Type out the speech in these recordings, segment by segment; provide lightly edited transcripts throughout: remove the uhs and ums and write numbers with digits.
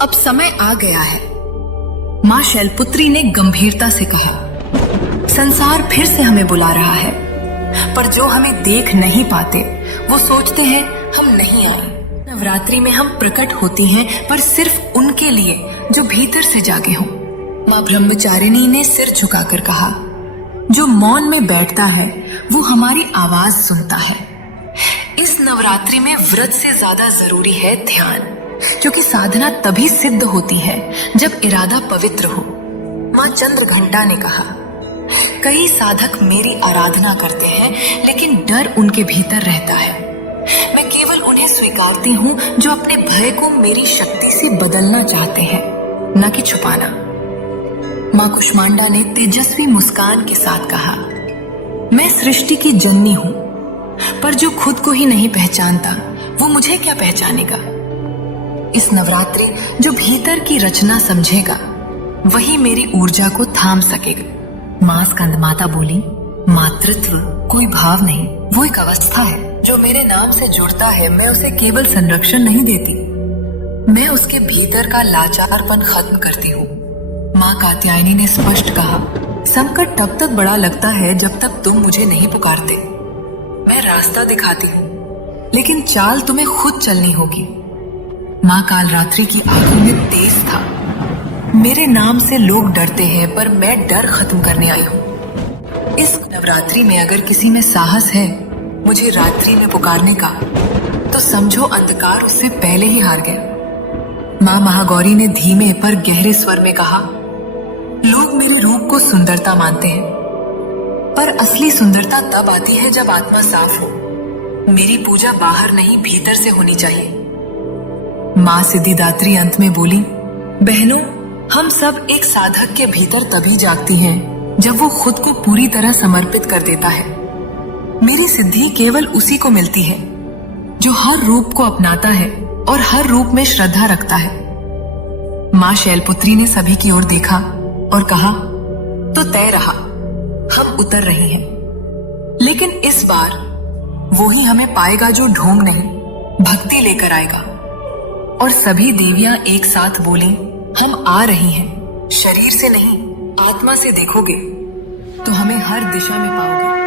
अब समय आ गया है, माँ शैलपुत्री ने गंभीरता से कहा। संसार फिर से हमें बुला रहा है, पर जो हमें देख नहीं पाते वो सोचते हैं हम नहीं आए। नवरात्रि में हम प्रकट होती हैं, पर सिर्फ उनके लिए जो भीतर से जागे हों। माँ ब्रह्मचारिणी ने सिर झुकाकर कहा, जो मौन में बैठता है वो हमारी आवाज सुनता है। इस नवरात्रि में व्रत से ज्यादा जरूरी है ध्यान, क्योंकि साधना तभी सिद्ध होती है जब इरादा पवित्र हो। माँ चंद्रघंटा ने कहा, कई साधक मेरी आराधना करते हैं, लेकिन डर उनके भीतर रहता है। मैं केवल उन्हें स्वीकारती हूँ जो अपने भय को मेरी शक्ति से बदलना चाहते हैं, न कि छुपाना। माँ कुष्मांडा ने तेजस्वी मुस्कान के साथ कहा, मैं सृष्टि की जननी हूँ, पर जो खुद को ही नहीं पहचानता वो मुझे क्या पहचानेगा। इस नवरात्रि जो भीतर की रचना समझेगा वही मेरी ऊर्जा को थाम सकेगा। माँ स्कंदमाता बोली, मातृत्व कोई भाव नहीं, वो एक अवस्था है। जो मेरे नाम से जुड़ता है मैं उसे केवल संरक्षण नहीं देती, मैं उसके भीतर का लाचारपन खत्म करती हूँ। माँ कात्यायनी ने स्पष्ट कहा, संकट तब तक बड़ा लगता है जब तक तुम मुझे नहीं पुकारते। मैं रास्ता दिखाती हूँ, लेकिन चाल तुम्हें खुद चलनी होगी। माँ कालरात्रि की आंखों में तेज था। मेरे नाम से लोग डरते हैं, पर मैं डर खत्म करने आई हूँ। इस नवरात्रि में अगर किसी में साहस है मुझे रात्रि में पुकारने का, तो समझो अंधकार उससे पहले ही हार गया। माँ महागौरी ने धीमे पर गहरे स्वर में कहा, लोग मेरे रूप को सुंदरता मानते हैं, पर असली सुंदरता तब आती है जब आत्मा साफ हो। मेरी पूजा बाहर नहीं भीतर से होनी चाहिए। माँ सिद्धिदात्री अंत में बोली, बहनों, हम सब एक साधक के भीतर तभी जागती हैं जब वो खुद को पूरी तरह समर्पित कर देता है। मेरी सिद्धि केवल उसी को मिलती है जो हर रूप को अपनाता है और हर रूप में श्रद्धा रखता है। माँ शैलपुत्री ने सभी की ओर देखा और कहा, तो तय रहा, हम उतर रही हैं, लेकिन इस बार वो ही हमें पाएगा जो ढोंग नहीं, भक्ति लेकर आएगा। और सभी देवियां एक साथ बोली, हम आ रही हैं, शरीर से नहीं आत्मा से देखोगे तो हमें हर दिशा में पाओगे।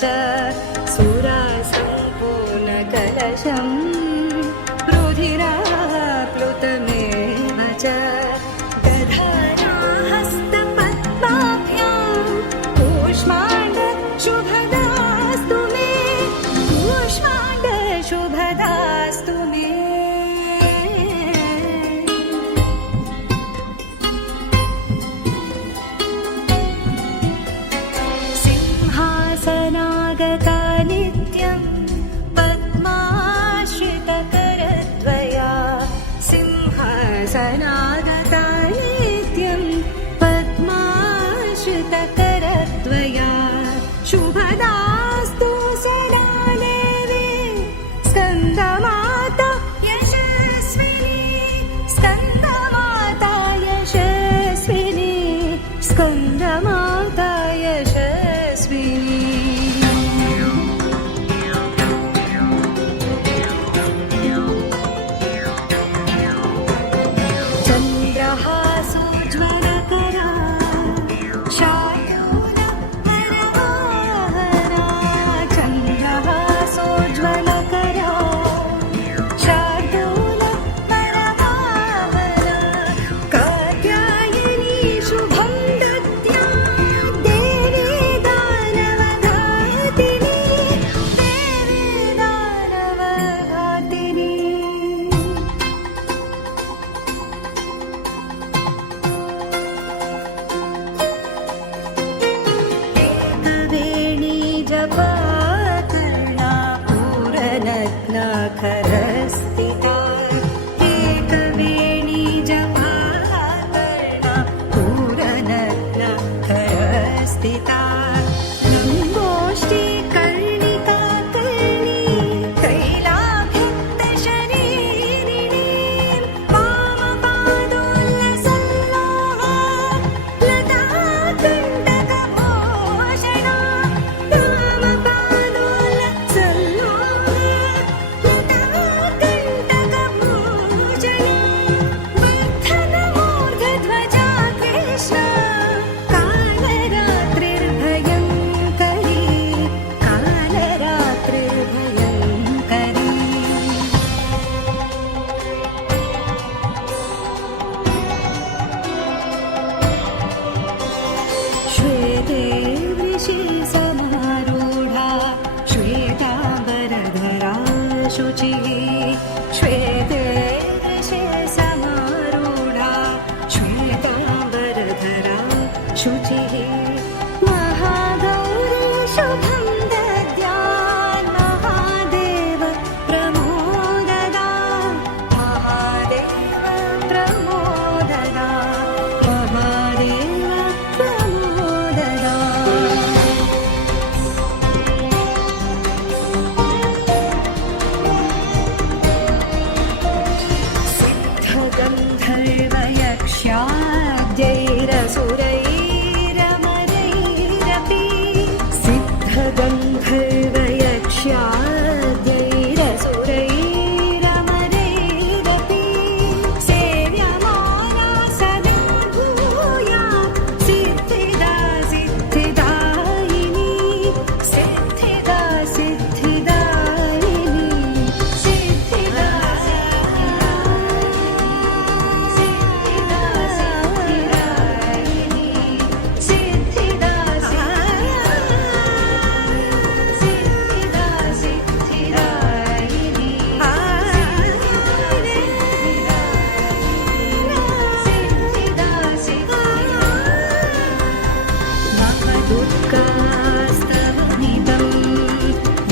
च सुरासम्पूर्णकलशम् रुधिराप्लुतमेव च दधानाहस्तपद्माभ्यां कूष्माण्डशुभदास्तु मे कूष्माण्डशुभदास्तु मे सिंहासनागता नित्यं पद्माश्रितकरद्वया सिंहासनागता नित्यं पद्माश्रितकरद्वया शुभदास्तु सदा देवी स्कन्दमाता यशस्विनी स्कन्दमाता यशस्विनी स्कन्दमाता यशस्विनी चन्द्रहासोज्ज्वलकरा शार्दूलहरवाहरा चन्द्रहासोज्ज्वलकरा शार्दूलहरवाहरा कात्यायनी शुभं दद्या देवी दानवघातिनी देवी दानवघातिनी एकवेणी जपाकर्णा पूरनग्नाखरस्थिता एकवेणी जपाकर्णा पूरनग्नाखरस्थिता लम्बोष्ठी कर्णिका कर्णी कैलाभिक्तशरीरिणी वामपादोल्लसल्लोहा लताकण्टकभूषणा वामपादोल्लसल्लोहा लताकण्टकभूषणा वर्धनमूर्धध्वजा कृष्णा कालरात्रिर्भयङ्करी कालरात्रिर्भयङ्करी श्वेते वृषिसमारूढा श्वेताम्बरधरा शुचिः श्वेते वृषिसमारूढा श्वेताम्बरधरा शुचिः महागौरी शुभं दद्यात् महादेव प्रमोददा महादेव प्रमोददा महादेव प्रमोददा सिद्धगन्धर्वयक्ष्याद्यैरसुरैरमरैरपि सिद्धगन्धर्वयक्ष्याद्यैरसुरैरमरैरपि सेव्यमाना सदा भूयात् सिद्धिदा सिद्धिदायिनी सिद्धिदा सिद्धिदायिनी सिद्धिदा सिद्धिदा सिद्धिदायिनी सिद्धिदा दुर्गास्तवनिदं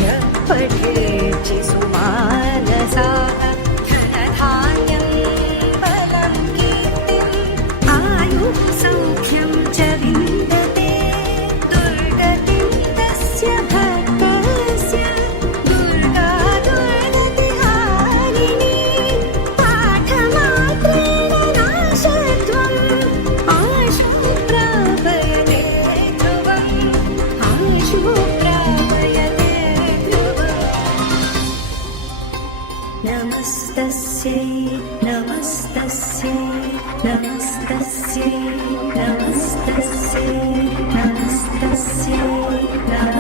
यः पठेच्चि सुमानसाः धनधान्यं बलं कीर्तिम् आयुः सौख्यं च विन्दते दुर्गतिं तस्य भक्तस्य दुर्गा दुर्गतिहारिणी पाठमात्रेण नाशत्वम् आशु प्रापयते ध्रुवम् आशु प्रापयते ध्रुवम् नमस्तस्यै नमस्तस्यै नमस्तस्यै नमस्तस्यै नमस्तस्यै नमस्तस्यै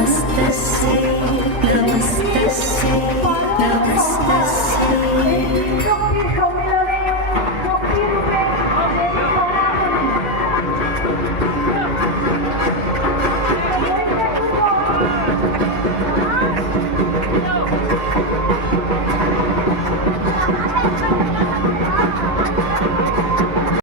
नमस्तस्यै